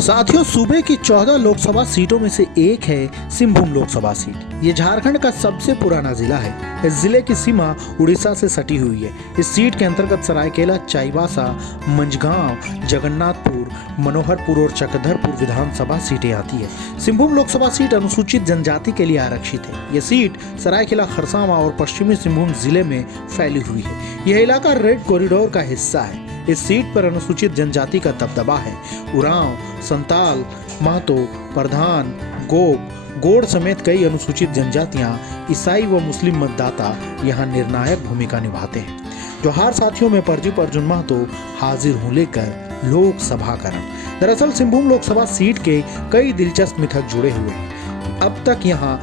साथियों, सूबे की 14 लोकसभा सीटों में से एक है सिंहभूम लोकसभा सीट। ये झारखंड का सबसे पुराना जिला है। इस जिले की सीमा उड़ीसा से सटी हुई है। इस सीट के अंतर्गत सरायकेला, चाईबासा, मंझगांव, जगन्नाथपुर, मनोहरपुर और चक्रधरपुर विधानसभा सीटें आती है। सिंहभूम लोकसभा सीट अनुसूचित जनजाति के लिए आरक्षित है। ये सीट सरायकेला, खरसावां और पश्चिमी सिंहभूम जिले में फैली हुई है। यह इलाका रेड कॉरिडोर का हिस्सा है। इस सीट पर अनुसूचित जनजाति का दबदबा है। उरांव, संताल, महतो, प्रधान, गोड़ समेत कई अनुसूचित जनजातियां, ईसाई व मुस्लिम मतदाता यहां निर्णायक भूमिका निभाते हैं। जोहार साथियों, में परजीप अर्जुन महतो हाजिर हूं लेकर लोकसभाकरण। दरअसल सिंहभूम लोकसभा सीट के कई दिलचस्प मिथक जुड़े हुए हैं। अब तक यहां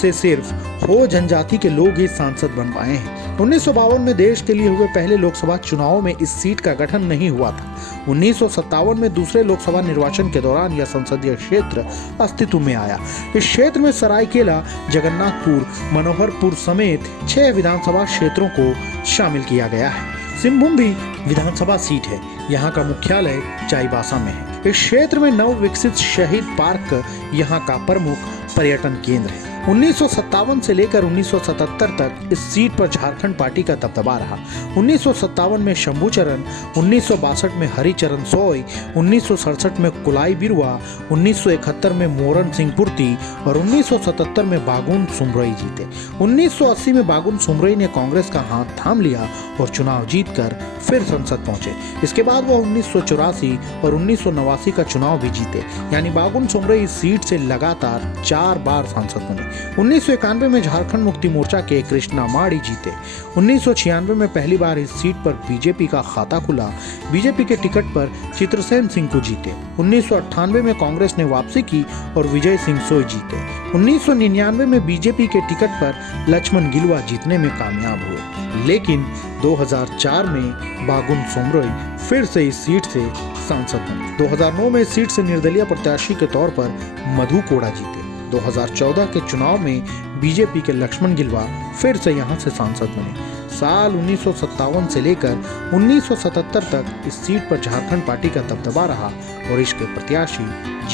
से सिर्फ हो जनजाति के लोग ही सांसद बन पाए हैं। 1952 में देश के लिए हुए पहले लोकसभा चुनाव में इस सीट का गठन नहीं हुआ था। 1957 में दूसरे लोकसभा निर्वाचन के दौरान यह संसदीय क्षेत्र अस्तित्व में आया। इस क्षेत्र में सरायकेला, जगन्नाथपुर, मनोहरपुर समेत 6 विधानसभा क्षेत्रों को शामिल किया गया है। सिंहभूम भी विधानसभा सीट है। यहाँ का मुख्यालय चाईबासा में है। इस क्षेत्र में नव विकसित शहीद पार्क यहाँ का प्रमुख पर्यटन केंद्र है। 1957 से लेकर 1977 तक इस सीट पर झारखंड पार्टी का दबदबा रहा। 1957 में शंभूचरण, 1962 में हरिचरण सोय, 1967 में कुलाई बिरुआ, 1971 में मोरन सिंह पुर्ती और 1977 में बागुन सुमरई जीते। 1980 में बागुन सुमरई ने कांग्रेस का हाथ थाम लिया और चुनाव जीतकर फिर संसद पहुंचे। इसके बाद वह 1984 और 1989 का चुनाव भी जीते। यानी बागुन सुमरई इस सीट से लगातार 4 बार सांसद बने। 1991 में झारखंड मुक्ति मोर्चा के कृष्णा माड़ी जीते। 1996 में पहली बार इस सीट पर बीजेपी का खाता खुला। बीजेपी के टिकट पर चित्रसेन सिंह को जीते। 1998 में कांग्रेस ने वापसी की और विजय सिंह सोय जीते। 1999 में बीजेपी के टिकट पर लक्ष्मण गिलुआ जीतने में कामयाब हुए। लेकिन 2004 में बागुन सुमरई फिर से इस सीट से सांसद बने। 2009 में इस सीट से निर्दलीय प्रत्याशी के तौर पर मधु कोड़ा जीते। 2014 के चुनाव में बीजेपी के लक्ष्मण गिलुआ फिर से यहां से सांसद बने। साल 1957 से लेकर 1977 तक इस सीट पर झारखंड पार्टी का दबदबा रहा और इसके प्रत्याशी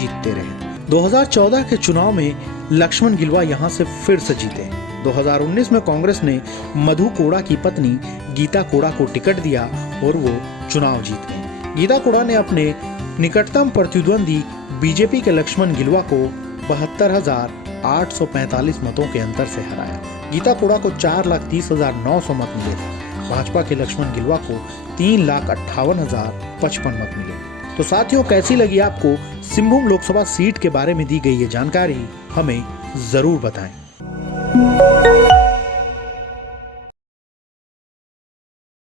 जीतते रहे। 2014 के चुनाव में लक्ष्मण गिलुआ यहां से फिर से जीते। 2019 में कांग्रेस ने मधु कोड़ा की पत्नी गीता कोड़ा को टिकट दिया और वो चुनाव जीत गए। गीता कोड़ा ने अपने निकटतम प्रतिद्वंदी बीजेपी के लक्ष्मण गिलुआ को 72,845 मतों के अंतर से हराया। गीता कोड़ा को 4,30,900 मत मिले थे। भाजपा के लक्ष्मण गिलुआ को 3,58,055 मत मिले। तो साथियों, कैसी लगी आपको सिंहभूम लोकसभा सीट के बारे में दी गई ये जानकारी? हमें जरूर बताएं।